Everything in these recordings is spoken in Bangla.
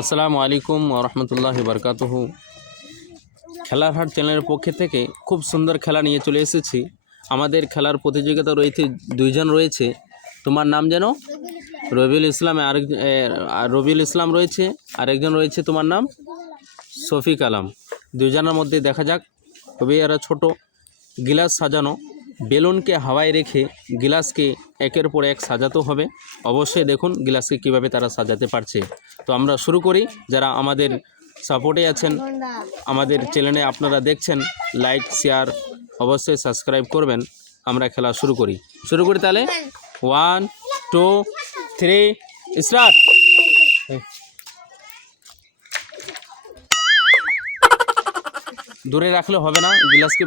আসসালামু আলাইকুম ওরহমতুল্লাহি বারকাতুহু। খেলার হাট চ্যানেলের পক্ষ থেকে খুব সুন্দর খেলা নিয়ে চলে এসেছি। আমাদের খেলার প্রতিযোগিতা রয়েছে, দুইজন রয়েছে। তোমার নাম যেন? রবিউল ইসলাম। রবিউল ইসলাম রয়েছে, আরেকজন রয়েছে তোমার নাম শফিক আলম। দুইজনের মধ্যে দেখা যাক। তবে এরা ছোট গিলাস সাজানো, বেলুনকে হাওয়ায় রেখে গিলাসকে একের পর এক সাজাতে হবে। অবশ্যই দেখুন গিলাসকে কিভাবে তারা সাজাতে পারছে। তো আমরা শুরু করি। যারা আমাদের সাপোর্টে আছেন, আমাদের চ্যানেলে আপনারা দেখছেন, লাইক শেয়ার অবশ্যই সাবস্ক্রাইব করবেন। আমরা খেলা শুরু করি তাহলে 1 2 3 স্টার্ট। দূরে রাখলে হবে না, গিলাসকে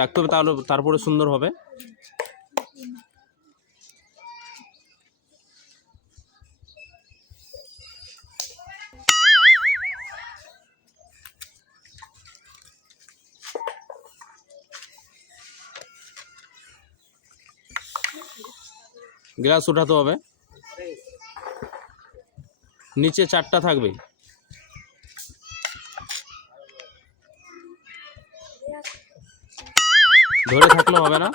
রাখতে হবে, তাহলে তারপরে সুন্দর হবে। গ্লাস উঠাতে হবে, নিচে 4টা থাকবে। ধরে থাকলে হবে না।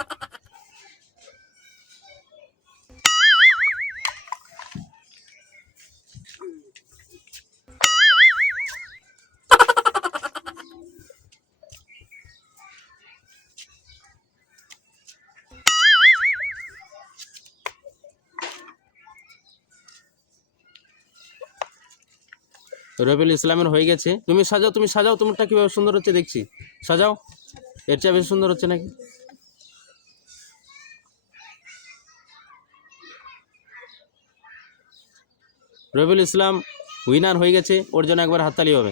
রবিউল ইসলামের হয়ে গেছে। তুমি সাজাও, তোমারটা কিভাবে সুন্দর হচ্ছে দেখছি। সাজাও, এর চেয়ে বেশি সুন্দর হচ্ছে নাকি? রবিউল ইসলাম উইনার হয়ে গেছে, ওর জন্য একবার হাততালি হবে।